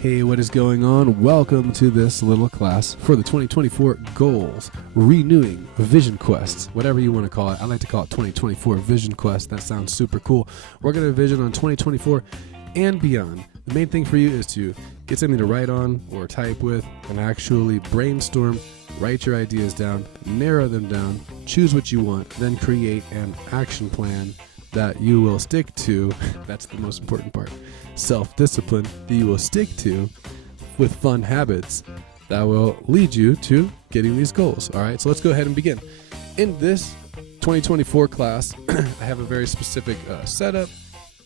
Hey, what is going on? Welcome to this little class for the 2024 goals, renewing vision quests, whatever you want to call it. I like to call it 2024 vision quest. That sounds super cool. We're going to vision on 2024 and beyond. The main thing for you is to get something to write on or type with and actually brainstorm, write your ideas down, narrow them down, choose what you want, then create an action plan that you will stick to. That's the most important part. Self-discipline that you will stick to with fun habits that will lead you to getting these goals. All right, so let's go ahead and begin. In this 2024 class, I have a very specific setup.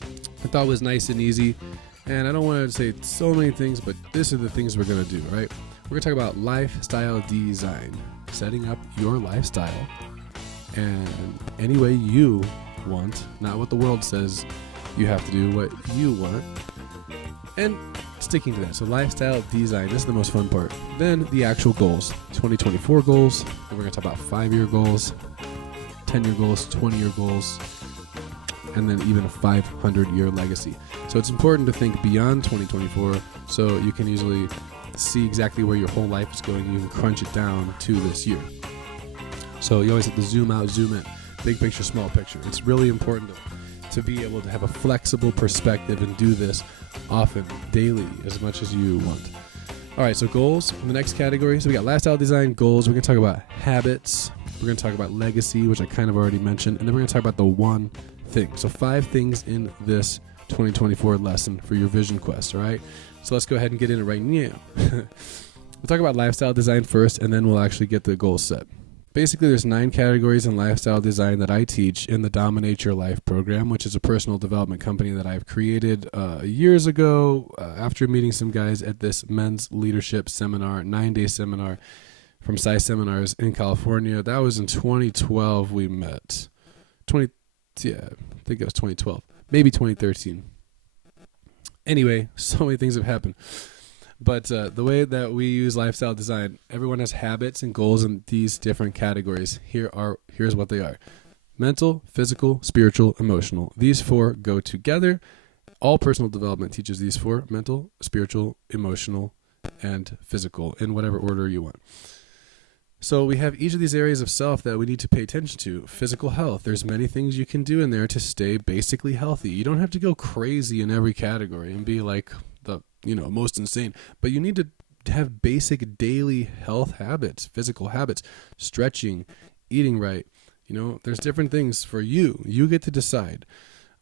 I thought it was nice and easy, and I don't want to say so many things, but this are the things we're going to do, right? We're going to talk about lifestyle design, setting up your lifestyle and any way you want, not what the world says you have to do, what you want, and sticking to that. So lifestyle design, this is the most fun part. Then the actual goals, 2024 goals, and we're going to talk about 5-year goals, 10-year goals, 20-year goals, and then even a 500-year legacy. So it's important to think beyond 2024 so you can usually see exactly where your whole life is going. You can crunch it down to this year. So you always have to zoom out, zoom in. Big picture, small picture. It's really important to be able to have a flexible perspective and do this often, daily, as much as you want. All right, so goals in the next category. So we got lifestyle design, goals. We're going to talk about habits. We're going to talk about legacy, which I kind of already mentioned. And then we're going to talk about the one thing. So 5 things in this 2024 lesson for your vision quest, all right? So let's go ahead and get in it right now. We'll talk about lifestyle design first, and then we'll actually get the goals set. Basically, there's 9 categories in lifestyle design that I teach in the Dominate Your Life program, which is a personal development company that I've created years ago after meeting some guys at this men's leadership seminar, 9-day seminar from Sci Seminars in California. That was in 2012 we met. I think it was 2012, maybe 2013. Anyway, so many things have happened. But the way that we use lifestyle design, everyone has habits and goals in these different categories. Here's what they are: mental, physical, spiritual, emotional. These 4 go together. All personal development teaches these 4: mental, spiritual, emotional, and physical, in whatever order you want. So we have each of these areas of self that we need to pay attention to. Physical health. There's many things you can do in there to stay basically healthy. You don't have to go crazy in every category and be like the most insane, but you need to have basic daily health habits, physical habits, stretching, eating right. There's different things for you. You get to decide.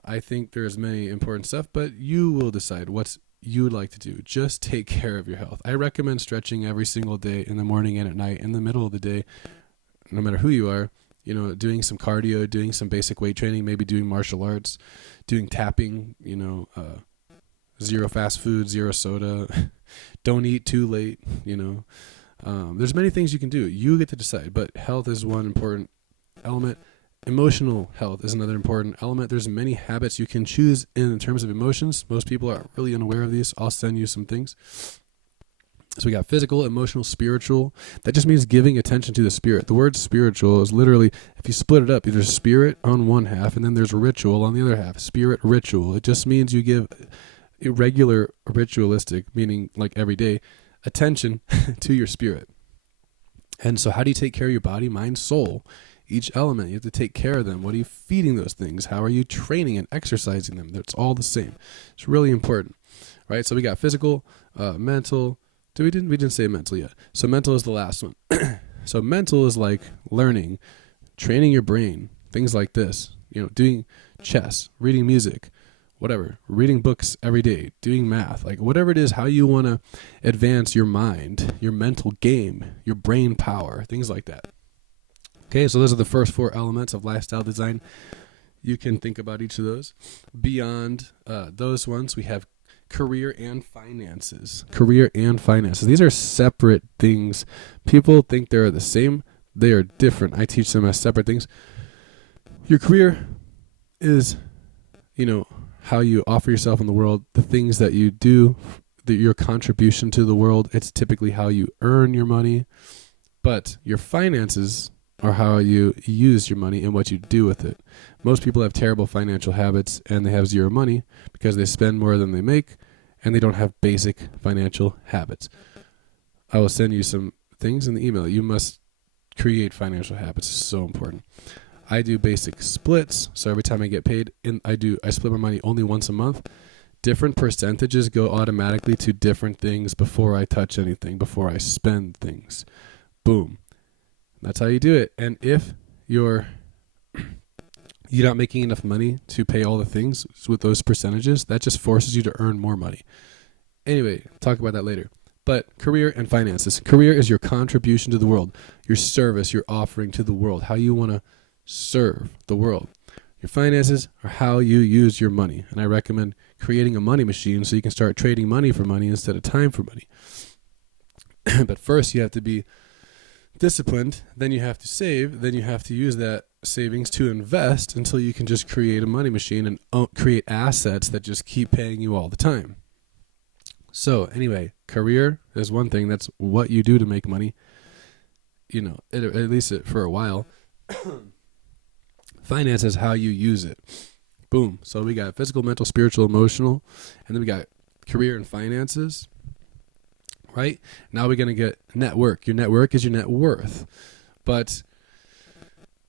I think there's many important stuff, but you will decide what you would like to do. Just take care of your health. I recommend stretching every single day, in the morning and at night, in the middle of the day, no matter who you are. Doing some cardio, doing some basic weight training, maybe doing martial arts, doing tapping, zero fast food, zero soda, don't eat too late, There's many things you can do. You get to decide, but health is one important element. Emotional health is another important element. There's many habits you can choose in terms of emotions. Most people are really unaware of these. I'll send you some things. So we got physical, emotional, spiritual. That just means giving attention to the spirit. The word spiritual is literally, if you split it up, there's spirit on one half, and then there's ritual on the other half. Spirit, ritual. It just means you give irregular, ritualistic, meaning like every day, attention to your spirit. And so how do you take care of your body, mind, soul? Each element, you have to take care of them. What are you feeding those things? How are you training and exercising them? It's all the same. It's really important, right? So we got physical, mental. We didn't say mental yet. So mental is the last one. So mental is like learning, training your brain, things like this, doing chess, reading music, whatever, reading books every day, doing math, like whatever it is, how you want to advance your mind, your mental game, your brain power, things like that. Okay, so those are the first 4 elements of lifestyle design. You can think about each of those. Beyond those ones, we have career and finances. Career and finances. These are separate things. People think they're the same. They are different. I teach them as separate things. Your career is, how you offer yourself in the world, the things that you do, your contribution to the world. It's typically how you earn your money. But your finances are how you use your money and what you do with it. Most people have terrible financial habits and they have zero money because they spend more than they make and they don't have basic financial habits. I will send you some things in the email. You must create financial habits. It's so important. I do basic splits. So every time I get paid, I split my money only once a month. Different percentages go automatically to different things before I touch anything, before I spend things. Boom. That's how you do it. And if you're not making enough money to pay all the things with those percentages, that just forces you to earn more money. Anyway, talk about that later. But career and finances. Career is your contribution to the world, your service, your offering to the world, how you want to serve the world. Your finances are how you use your money. And I recommend creating a money machine so you can start trading money for money instead of time for money. But first you have to be disciplined, then you have to save, then you have to use that savings to invest until you can just create a money machine and create assets that just keep paying you all the time. So anyway, career is one thing. That's what you do to make money, at least for a while. Finance is how you use it. Boom. So we got physical, mental, spiritual, emotional, and then we got career and finances, right? Now we're going to get network. Your network is your net worth. But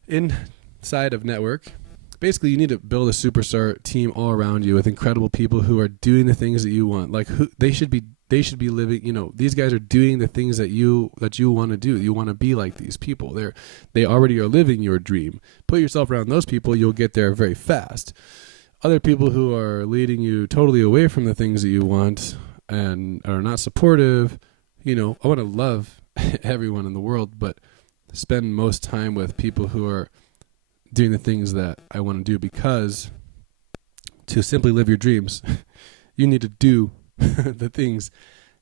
inside of network, basically you need to build a superstar team all around you with incredible people who are doing the things that you want. Like they should be living, these guys are doing the things that you want to do. You want to be like these people. They already are living your dream. Put yourself around those people, you'll get there very fast. Other people who are leading you totally away from the things that you want and are not supportive, I want to love everyone in the world, but spend most time with people who are doing the things that I want to do, because to simply live your dreams, you need to do the things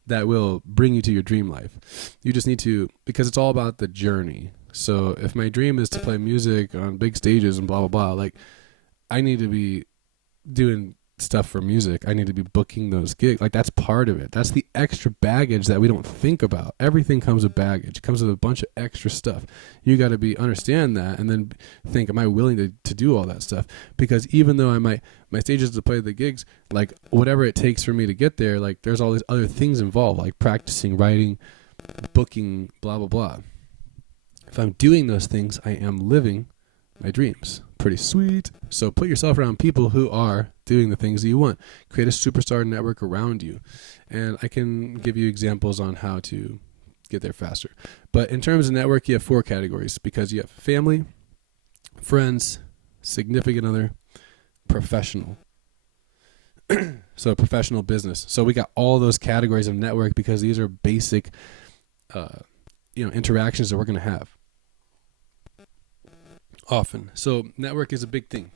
that will bring you to your dream life. You just need to, because it's all about the journey. So if my dream is to play music on big stages and blah, blah, blah, like I need to be doing stuff for music. I need to be booking those gigs. Like that's part of it. That's the extra baggage that we don't think about. Everything comes with baggage. It comes with a bunch of extra stuff. You got to understand that and then think, am I willing to do all that stuff? Because even though my stage is to play the gigs, like whatever it takes for me to get there, like there's all these other things involved, like practicing, writing, booking, blah, blah, blah. If I'm doing those things, I am living my dreams. Pretty sweet. So put yourself around people who are doing the things that you want. Create a superstar network around you. And I can give you examples on how to get there faster. But in terms of network, you have 4 categories, because you have family, friends, significant other, professional. So professional business. So we got all those categories of network because these are basic interactions that we're going to have often. So network is a big thing.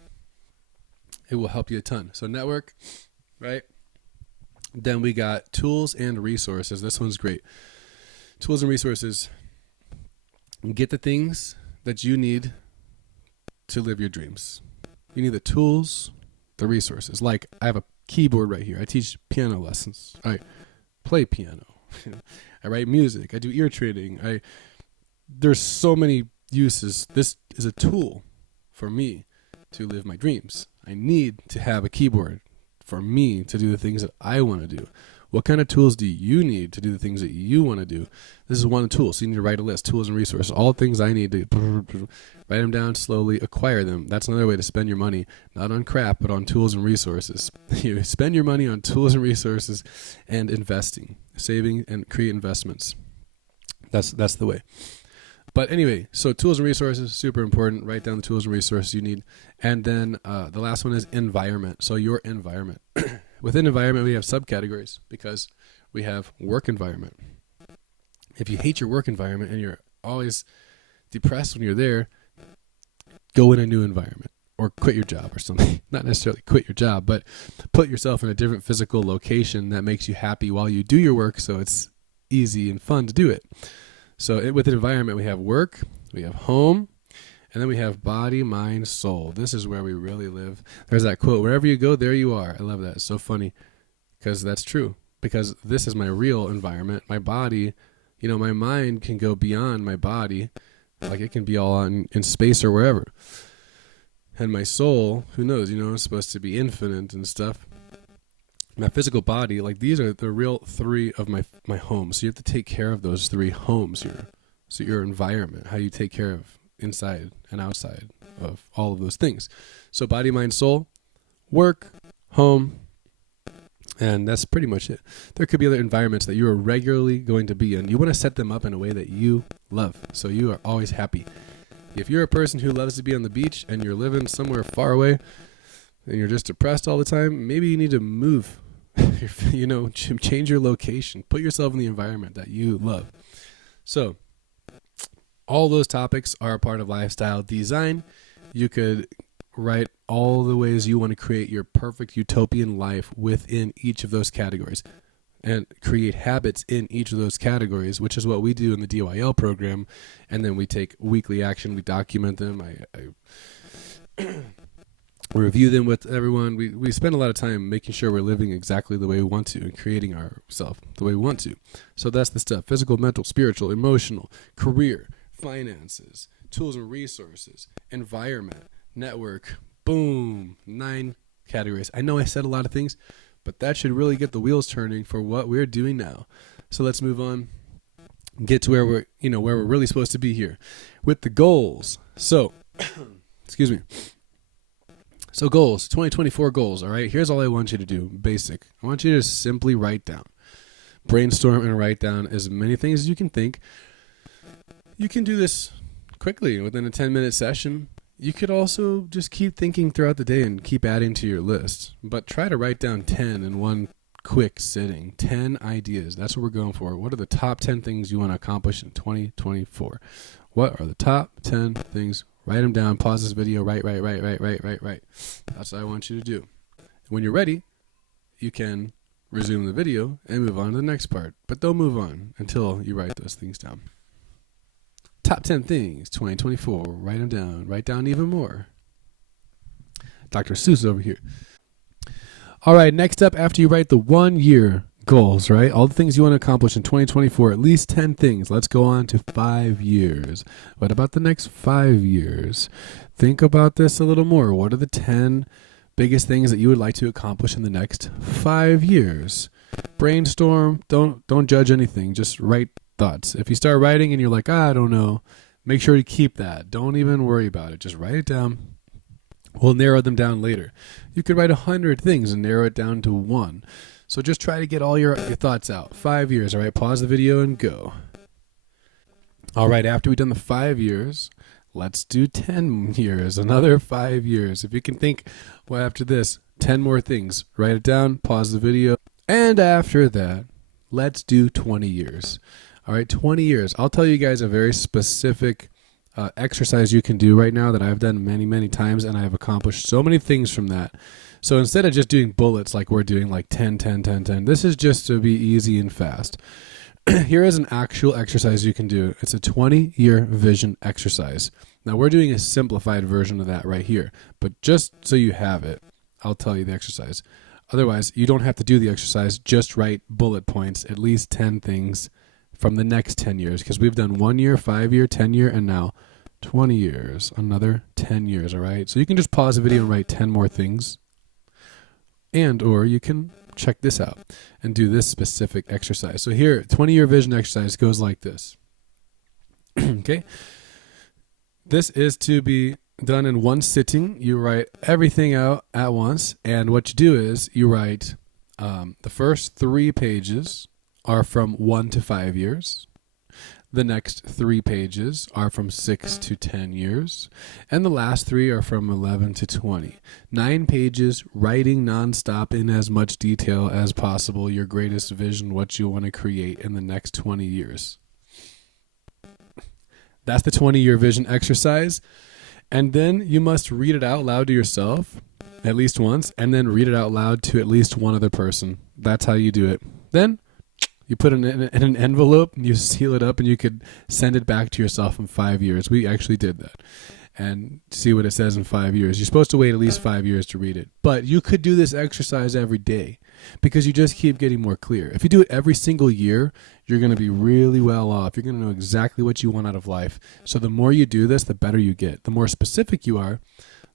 It will help you a ton. So network, right? Then we got tools and resources. This one's great. Tools and resources. Get the things that you need to live your dreams. You need the tools, the resources. Like I have a keyboard right here. I teach piano lessons. I play piano. I write music. I do ear training. There's so many uses. This is a tool for me to live my dreams. I need to have a keyboard for me to do the things that I want to do. What kind of tools do you need to do the things that you want to do? This is one tool. So you need to write a list, tools and resources, all the things I need to write them down, slowly acquire them. That's another way to spend your money, not on crap, but on tools and resources. You spend your money on tools and resources and investing, saving and create investments. That's the way. But anyway, so tools and resources, super important. Write down the tools and resources you need. And then the last one is environment. So your environment. Within environment, we have subcategories because we have work environment. If you hate your work environment and you're always depressed when you're there, go in a new environment or quit your job or something. Not necessarily quit your job, but put yourself in a different physical location that makes you happy while you do your work, so it's easy and fun to do it. So with an environment, we have work, we have home, and then we have body, mind, soul. This is where we really live. There's that quote, wherever you go, there you are. I love that. It's so funny because that's true. Because this is my real environment. My body, my mind can go beyond my body. Like it can be all in space or wherever. And my soul, who knows, it's supposed to be infinite and stuff. my physical body, like these are the real three of my homes. So you have to take care of those three homes here. So your environment, how you take care of inside and outside of all of those things. So body, mind, soul, work, home, and that's pretty much it. There could be other environments that you are regularly going to be in. You want to set them up in a way that you love, so you are always happy. If you're a person who loves to be on the beach and you're living somewhere far away and you're just depressed all the time, maybe you need to move. Change your location. Put yourself in the environment that you love. So all those topics are a part of lifestyle design. You could write all the ways you want to create your perfect utopian life within each of those categories and create habits in each of those categories, which is what we do in the DYL program. And then we take weekly action. We document them. I review them with everyone. We spend a lot of time making sure we're living exactly the way we want to and creating ourselves the way we want to. So that's the stuff: physical, mental, spiritual, emotional, career, finances, tools and resources, environment, network. Boom. 9 categories. I know I said a lot of things, but that should really get the wheels turning for what we're doing now. So let's move on, get to where we're really supposed to be here with the goals. So, excuse me. So goals, 2024 goals, all right? Here's all I want you to do, basic. I want you to simply write down, brainstorm and write down as many things as you can think. You can do this quickly within a 10-minute session. You could also just keep thinking throughout the day and keep adding to your list. But try to write down 10 in one quick sitting. 10 ideas. That's what we're going for. What are the top 10 things you want to accomplish in 2024? What are the top 10 things? Write them down. Pause this video. Write. That's what I want you to do. When you're ready, you can resume the video and move on to the next part. But don't move on until you write those things down. Top 10 things, 2024. Write them down. Write down even more. Dr. Seuss over here. All right, next up, after you write the 1 year goals, right? All the things you want to accomplish in 2024, at least 10 things. Let's go on to 5 years. What about the next 5 years? Think about this a little more. What are the 10 biggest things that you would like to accomplish in the next 5 years? Brainstorm. Don't judge anything. Just write thoughts. If you start writing and you're like, I don't know, make sure to keep that. Don't even worry about it. Just write it down. We'll narrow them down later. You could write 100 things and narrow it down to 1. So just try to get all your thoughts out. 5 years, all right? Pause the video and go. All right, after we've done the 5 years, let's do 10 years, another 5 years. If you can think, well, after this, 10 more things. Write it down, pause the video, and after that, let's do 20 years. All right, 20 years. I'll tell you guys a very specific exercise you can do right now that I've done many, many times, and I've accomplished so many things from that. So instead of just doing bullets like we're doing, like 10, 10, 10, 10, this is just to be easy and fast. Here is an actual exercise you can do. It's a 20-year vision exercise. Now, we're doing a simplified version of that right here, but just so you have it, I'll tell you the exercise. Otherwise, you don't have to do the exercise. Just write bullet points, at least 10 things from the next 10 years, because we've done 1 year, 5 year, 10 year, and now 20 years, another 10 years, all right? So you can just pause the video and write 10 more things, or you can check this out and do this specific exercise. So here, 20-year vision exercise goes like this. Okay? This is to be done in one sitting. You write everything out at once, and what you do is you write the first 3 pages are from 1 to 5 years. The next 3 pages are from 6 to 10 years. And the last 3 are from 11 to 20. 9 pages, writing nonstop in as much detail as possible, your greatest vision, what you want to create in the next 20 years. That's the 20-year vision exercise. And then you must read it out loud to yourself at least once, and then read it out loud to at least one other person. That's how you do it. Then you put it in an envelope, you seal it up, and you could send it back to yourself in 5 years. We actually did that. And see what it says in 5 years. You're supposed to wait at least 5 years to read it. But you could do this exercise every day because you just keep getting more clear. If you do it every single year, you're going to be really well off. You're going to know exactly what you want out of life. So the more you do this, the better you get. The more specific you are,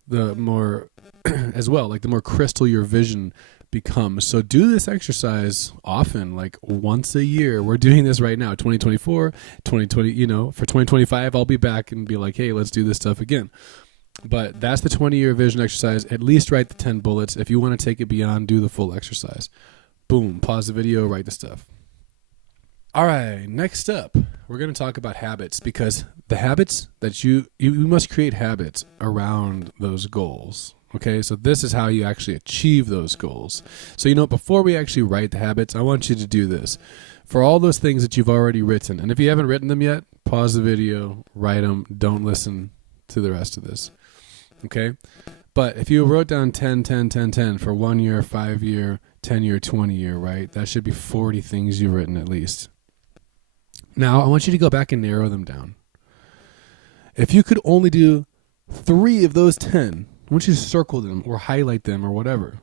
the more, as well, like the more crystal your vision becomes. So do this exercise often, like once a year. We're doing this right now, 2024, 2020, for 2025, I'll be back and be like, hey, let's do this stuff again. But that's the 20-year vision exercise. At least write the 10 bullets. If you want to take it beyond, do the full exercise. Boom, pause the video, write the stuff. All right, next up, we're going to talk about habits, because the habits that you must create habits around those goals. Okay, so this is how you actually achieve those goals. So, before we actually write the habits, I want you to do this. For all those things that you've already written, and if you haven't written them yet, pause the video, write them, don't listen to the rest of this. Okay? But if you wrote down 10, 10, 10, 10 for 1 year, 5 year, 10 year, 20 year, right? That should be 40 things you've written at least. Now, I want you to go back and narrow them down. If you could only do 3 of those 10, I want you to circle them or highlight them or whatever.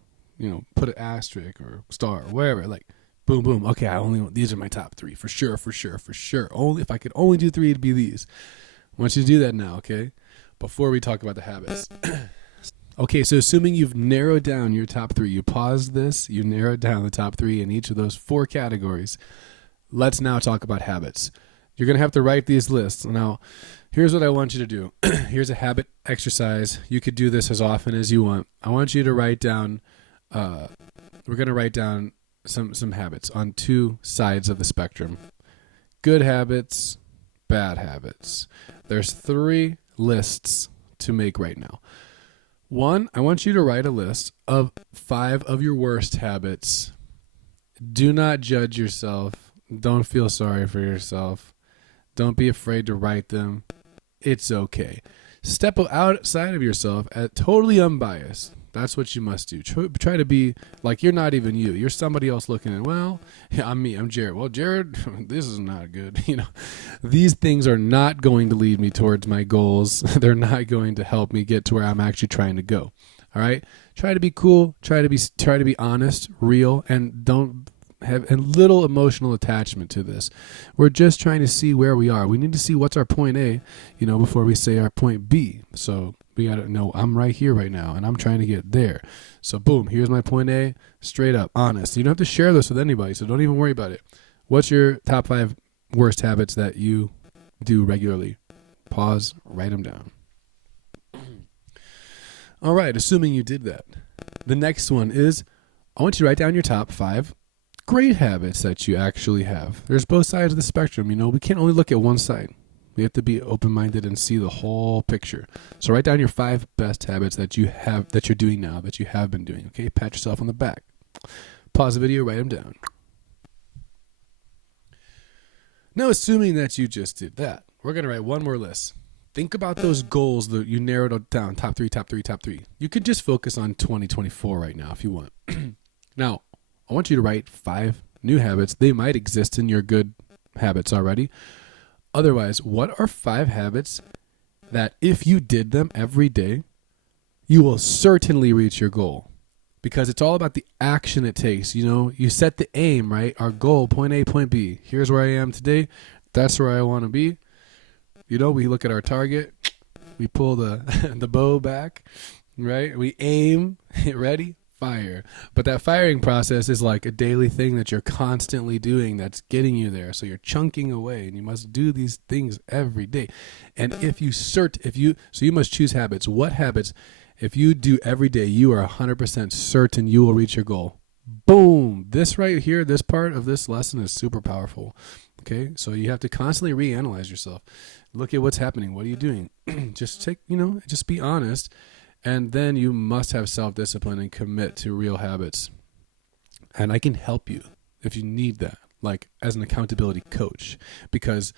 Put an asterisk or star or whatever. Like, boom, boom. Okay, these are my top 3 for sure, for sure, for sure. Only if I could only do 3, it'd be these. I want you to do that now, okay? Before we talk about the habits. Okay, so assuming you've narrowed down your top 3, you paused this, you narrowed down the top 3 in each of those 4 categories. Let's now talk about habits. You're going to have to write these lists. Now, here's what I want you to do. Here's a habit exercise. You could do this as often as you want. I want you to write down, we're going to write down some habits on 2 sides of the spectrum. Good habits, bad habits. There's 3 lists to make right now. 1, I want you to write a list of 5 of your worst habits. Do not judge yourself. Don't feel sorry for yourself. Don't be afraid to write them. It's okay. Step outside of yourself at totally unbiased. That's what you must do. Try to be like you're not even you. You're somebody else looking at, well, yeah, I'm me. I'm Jared. Well, Jared, this is not good. These things are not going to lead me towards my goals. They're not going to help me get to where I'm actually trying to go. All right? Try to be cool. Try to be honest, real, and don't have a little emotional attachment to this. We're just trying to see where we are. We need to see what's our point A, before we say our point B. So we got to know I'm right here right now and I'm trying to get there. So boom, here's my point A, straight up, honest. You don't have to share this with anybody, so don't even worry about it. What's your top 5 worst habits that you do regularly? Pause, write them down. All right, assuming you did that. The next one is, I want you to write down your top 5 great habits that you actually have. There's both sides of the spectrum. We can't only look at one side. We have to be open-minded and see the whole picture. So write down your 5 best habits that you have, that you're doing now, that you have been doing. Okay, pat yourself on the back. Pause the video, write them down. Now, assuming that you just did that, we're going to write one more list. Think about those goals that you narrowed down, top 3, top 3, top 3. You could just focus on 2024 right now if you want. Now, I want you to write 5 new habits. They might exist in your good habits already. Otherwise, what are 5 habits that if you did them every day, you will certainly reach your goal? Because it's all about the action it takes. You set the aim, right? Our goal, point A, point B. Here's where I am today. That's where I want to be. We look at our target. We pull the bow back, right? We aim, ready, fire. But that firing process is like a daily thing that you're constantly doing that's getting you there. So you're chunking away, and you must do these things every day. And you must choose habits. What habits, if you do every day, you are 100% certain you will reach your goal. Boom. This right here, this part of this lesson is super powerful. Okay. So you have to constantly reanalyze yourself. Look at what's happening. What are you doing? Just be honest. And then you must have self-discipline and commit to real habits. And I can help you if you need that, like as an accountability coach. Because,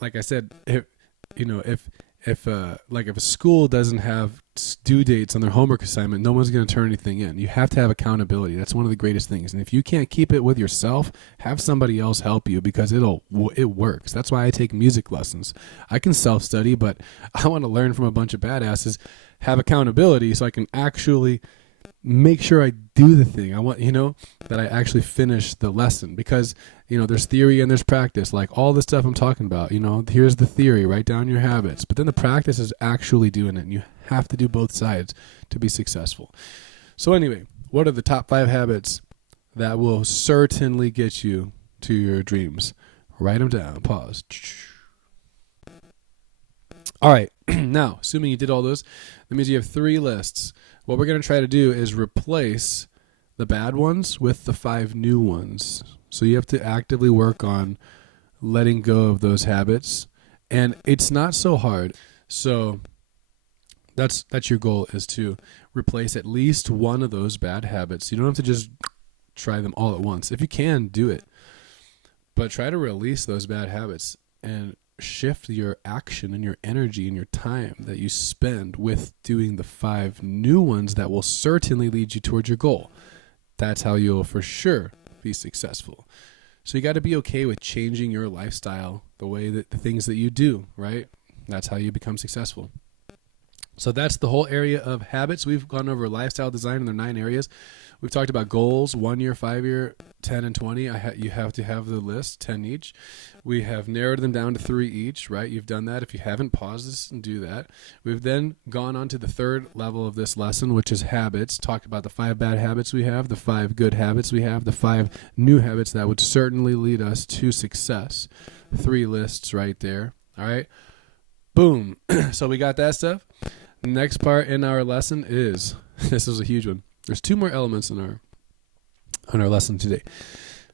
like I said, if a school doesn't have due dates on their homework assignment, no one's going to turn anything in. You have to have accountability. That's one of the greatest things. And if you can't keep it with yourself, have somebody else help you, because it works. That's why I take music lessons. I can self-study, but I want to learn from a bunch of badasses, have accountability so I can actually make sure I do the thing. I want, that I actually finish the lesson, because, there's theory and there's practice, like all the stuff I'm talking about. Here's the theory, write down your habits, but then the practice is actually doing it, and you have to do both sides to be successful. So anyway, what are the top 5 habits that will certainly get you to your dreams? Write them down. Pause. All right. Now, assuming you did all those, that means you have 3 lists. What we're going to try to do is replace the bad ones with the 5 new ones. So you have to actively work on letting go of those habits. And it's not so hard. So that's your goal, is to replace at least one of those bad habits. You don't have to just try them all at once. If you can, do it. But try to release those bad habits and shift your action and your energy and your time that you spend with doing the 5 new ones that will certainly lead you towards your goal. That's how you'll for sure be successful. So you got to be okay with changing your lifestyle, the way that the things that you do, right? That's how you become successful. So that's the whole area of habits. We've gone over lifestyle design in their 9 areas. We've talked about goals, 1 year, 5 year, 10 and 20. You have to have the list, 10 each. We have narrowed them down to 3 each, right? You've done that. If you haven't, pause this and do that. We've then gone on to the 3rd level of this lesson, which is habits. Talked about the 5 bad habits we have, the 5 good habits we have, the 5 new habits that would certainly lead us to success. 3 lists right there. All right. Boom. So we got that stuff. Next part in our lesson is, this is a huge one. There's 2 more elements in our lesson today.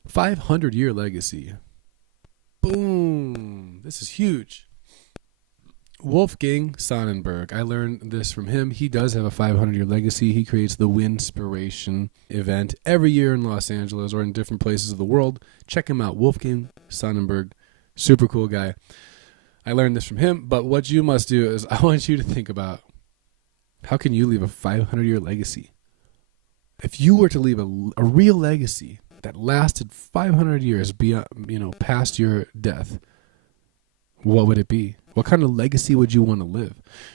500-year legacy. Boom. This is huge. Wolfgang Sonnenberg. I learned this from him. He does have a 500-year legacy. He creates the Winspiration event every year in Los Angeles or in different places of the world. Check him out. Wolfgang Sonnenberg. Super cool guy. I learned this from him. But what you must do is, I want you to think about, how can you leave a 500-year legacy? If you were to leave a real legacy that lasted 500 years beyond, past your death, what would it be? What kind of legacy would you want to live?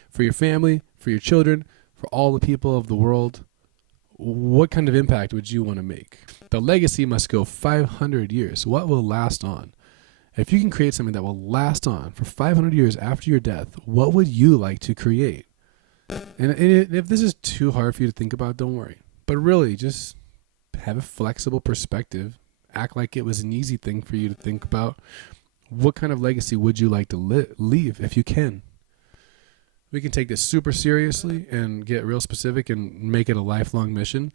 For your family, for your children, for all the people of the world? What kind of impact would you want to make? The legacy must go 500 years. What will last on? If you can create something that will last on for 500 years after your death, what would you like to create? And if this is too hard for you to think about, don't worry. But really, just have a flexible perspective. Act like it was an easy thing for you to think about. What kind of legacy would you like to leave if you can? We can take this super seriously and get real specific and make it a lifelong mission.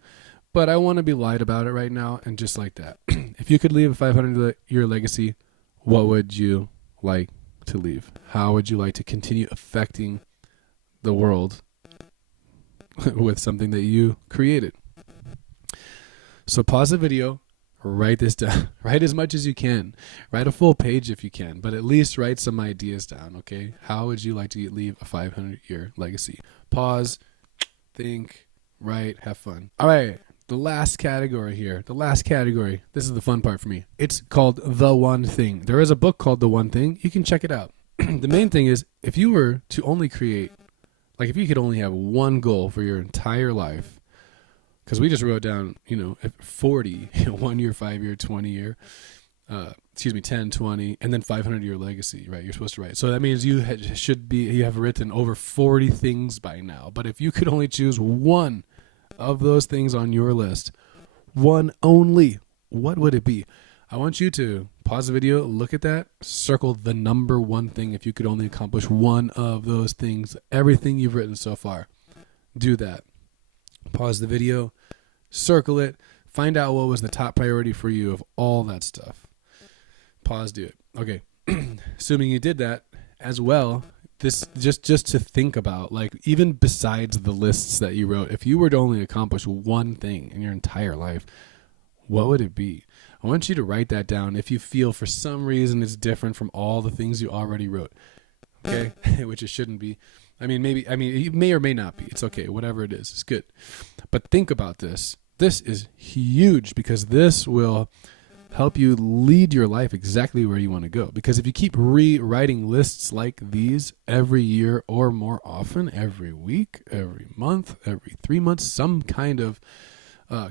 But I want to be light about it right now, and just like that. If you could leave a 500-year legacy, what would you like to leave? How would you like to continue affecting the world with something that you created? So pause the video, write this down. Write as much as you can. Write a full page if you can, but at least write some ideas down, okay? How would you like to leave a 500-year legacy? Pause, think, write, have fun. All right, the last category here. The last category. This is the fun part for me. It's called The One Thing. There is a book called The One Thing. You can check it out. The main thing is, if you were to only create, like if you could only have one goal for your entire life, because we just wrote down, 40, 1 year, 5 year, 20 year, 10, 20, and then 500-year legacy, right? You're supposed to write. So that means you have written over 40 things by now. But if you could only choose one of those things on your list, one only, what would it be? I want you to pause the video, look at that, circle the number 1 thing. If you could only accomplish one of those things, everything you've written so far, do that. Pause the video, circle it, find out what was the top priority for you of all that stuff. Pause, do it. Okay. Assuming you did that as well, this just to think about, like, even besides the lists that you wrote, if you were to only accomplish one thing in your entire life, what would it be? I want you to write that down if you feel for some reason it's different from all the things you already wrote. Okay? Which it shouldn't be. Maybe it may or may not be. It's okay. Whatever it is, it's good. But think about this. This is huge, because this will help you lead your life exactly where you want to go. Because if you keep rewriting lists like these every year or more often, every week, every month, every 3 months, some kind of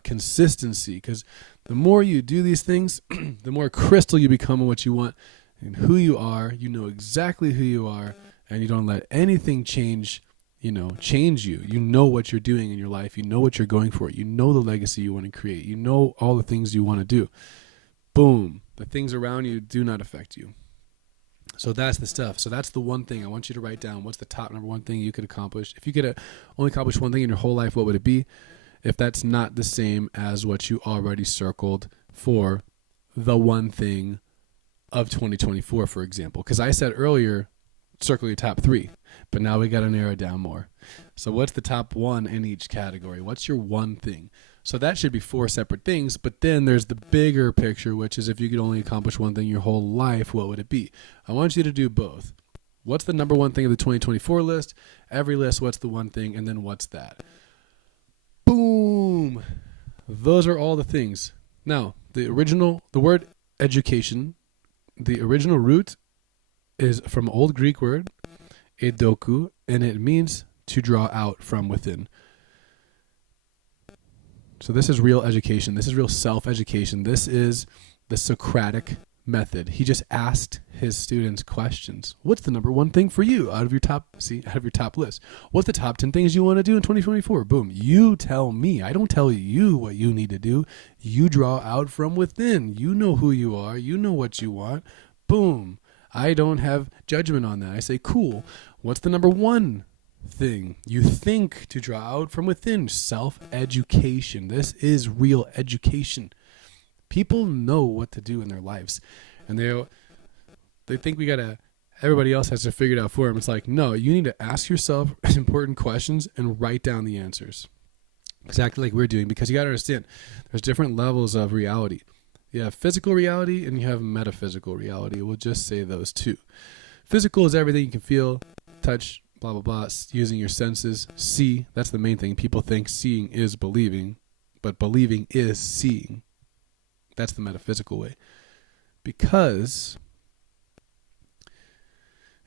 consistency, because the more you do these things, the more crystal you become on what you want and who you are. You know exactly who you are, and you don't let anything change change you. You know what you're doing in your life. You know what you're going for. You know the legacy you want to create. You know all the things you want to do. Boom. The things around you do not affect you. So that's the stuff. So that's the one thing I want you to write down. What's the top number one thing you could accomplish? If you could only accomplish one thing in your whole life, what would it be? If that's not the same as what you already circled for the one thing of 2024, for example. Because I said earlier, circle your top 3. But now we got to narrow it down more. So what's the top 1 in each category? What's your one thing? So that should be 4 separate things. But then there's the bigger picture, which is if you could only accomplish one thing your whole life, what would it be? I want you to do both. What's the number one thing of the 2024 list? Every list, what's the one thing? And then what's that? Boom. Those are all the things. Now, the word education, the original root is from an old Greek word, edoku, and it means to draw out from within. So this is real education. This is real self-education. This is the Socratic method. He just asked his students questions. What's the number one thing for you out of your top list? What's the top 10 things you want to do in 2024? Boom. You tell me. I don't tell you what you need to do. You draw out from within. You know who you are. You know what you want. Boom. I don't have judgment on that. I say, cool. What's the number one thing you think to draw out from within? Self-education. This is real education. People know what to do in their lives, and they think everybody else has to figure it out for them. It's like, no, you need to ask yourself important questions and write down the answers. Exactly like we're doing, because you got to understand there's different levels of reality. You have physical reality and you have metaphysical reality. We'll just say those two. Physical is everything you can feel, touch, blah, blah, blah, using your senses. See, that's the main thing. People think seeing is believing, but believing is seeing. That's the metaphysical way. Because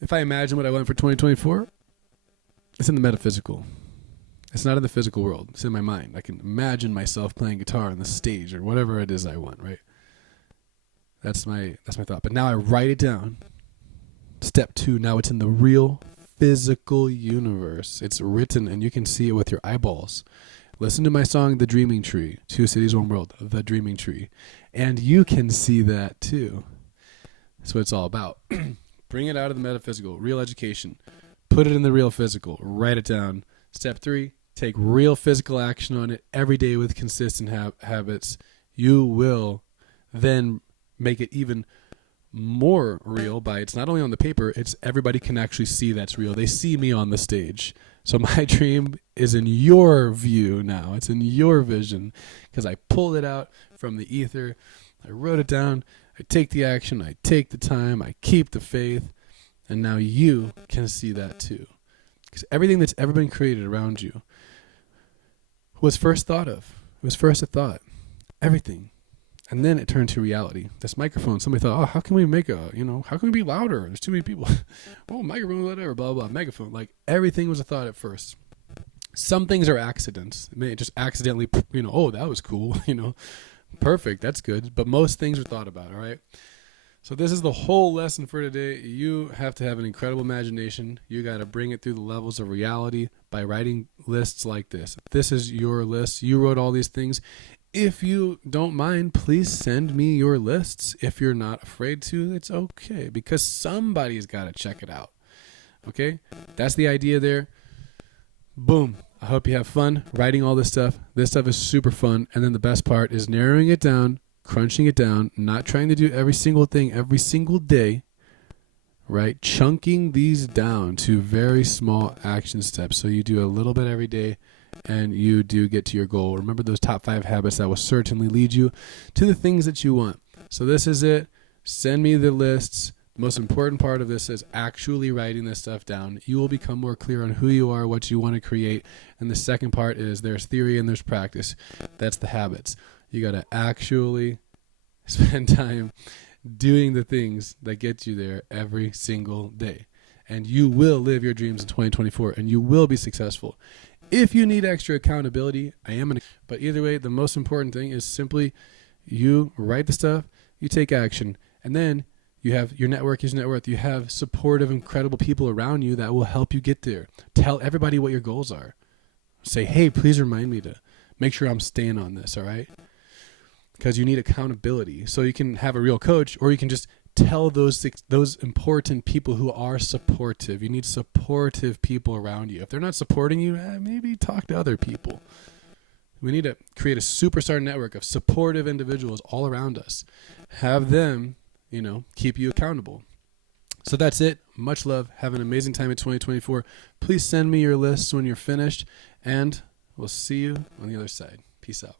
if I imagine what I want for 2024, it's in the metaphysical. It's not in the physical world. It's in my mind. I can imagine myself playing guitar on the stage or whatever it is I want, right? That's my thought. But now I write it down. Step 2, now it's in the real physical universe. It's written and you can see it with your eyeballs. Listen to my song, The Dreaming Tree. 2 cities, 1 world. The Dreaming Tree. And you can see that too. That's what it's all about. Bring it out of the metaphysical. Real education. Put it in the real physical. Write it down. Step 3, take real physical action on it every day with consistent habits. You will then make it even more real by it's not only on the paper, it's everybody can actually see that's real. They see me on the stage. So my dream is in your view now. It's in your vision because I pulled it out from the ether. I wrote it down. I take the action. I take the time. I keep the faith. And now you can see that too. Because everything that's ever been created around you was first thought of. It was first a thought. Everything. And then it turned to reality. This microphone, somebody thought, how can we how can we be louder? There's too many people. Oh, microphone, whatever, blah, blah, megaphone. Like everything was a thought at first. Some things are accidents. It may just accidentally, oh, that was cool, perfect, that's good. But most things are thought about, all right? So this is the whole lesson for today. You have to have an incredible imagination. You got to bring it through the levels of reality by writing lists like this. This is your list. You wrote all these things. If you don't mind, please send me your lists. If you're not afraid to, it's okay because somebody's got to check it out. Okay? That's the idea there. Boom. I hope you have fun writing all this stuff. This stuff is super fun. And then the best part is narrowing it down, crunching it down, not trying to do every single thing every single day, right? Chunking these down to very small action steps. So you do a little bit every day and you do get to your goal. Remember those top 5 habits that will certainly lead you to the things that you want. So this is it. Send me the lists. The most important part of this is actually writing this stuff down. You will become more clear on who you are, what you want to create. And the second part is there's theory and there's practice. That's the habits. You got to actually spend time doing the things that get you there every single day. And you will live your dreams in 2024 and you will be successful. If you need extra accountability, but either way, the most important thing is simply you write the stuff, you take action, and then You have your network is net worth. You have supportive, incredible people around you that will help you get there. Tell everybody what your goals are. Say, hey, please remind me to make sure I'm staying on this, all right? Because you need accountability. So you can have a real coach, or you can just tell those important people who are supportive. You need supportive people around you. If they're not supporting you, maybe talk to other people. We need to create a superstar network of supportive individuals all around us. Have them, keep you accountable. So that's it. Much love. Have an amazing time in 2024. Please send me your lists when you're finished, and we'll see you on the other side. Peace out.